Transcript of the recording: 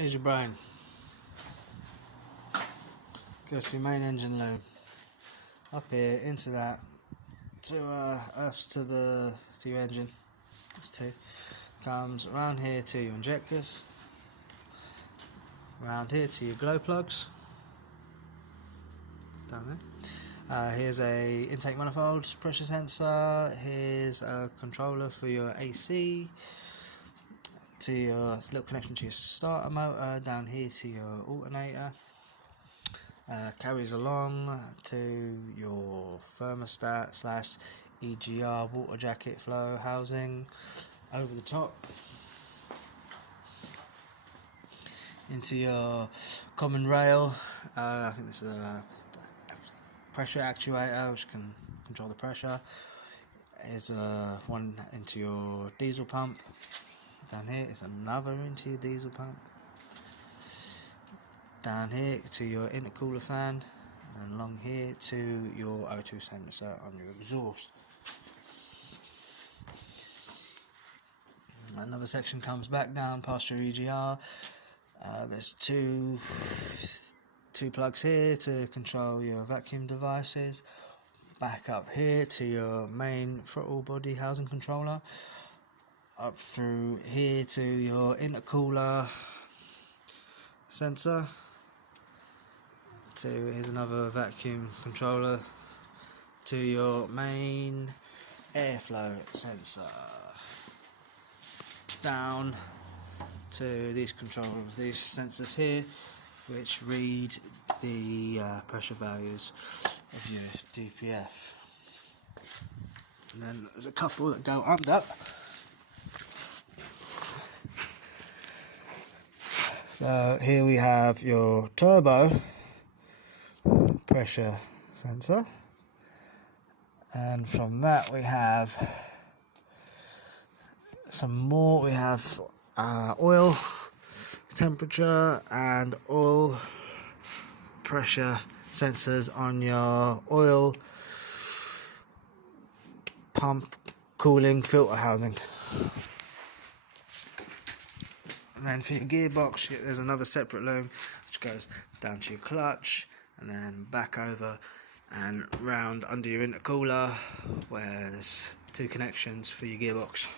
Here's your brain. Goes to your main engine loom. Up here, into that, to earths to your engine. There's two. Comes around here to your injectors. Around here to your glow plugs. Down there. Here's a intake manifold, pressure sensor. Here's a controller for your AC. To your little connection to your starter motor. Down here to your alternator. Carries along to your thermostat / EGR water jacket flow housing over the top. Into your common rail. I think this is a pressure actuator which can control the pressure. Here's one into your diesel pump. Down here is another into your diesel pump. Down here to your intercooler fan, and along here to your O2 sensor on your exhaust. Another section comes back down past your EGR. There's two plugs here to control your vacuum devices. Back up here to your main throttle body housing controller. Up through here to your intercooler sensor. Here's another vacuum controller to your main airflow sensor. Down to these controllers, these sensors here, which read the pressure values of your DPF. And then there's a couple that go under. So here we have your turbo pressure sensor, and from that we have some more. We have oil temperature and oil pressure sensors on your oil pump cooling filter housing. And then for your gearbox, there's another separate loom which goes down to your clutch and then back over and round under your intercooler, where there's two connections for your gearbox.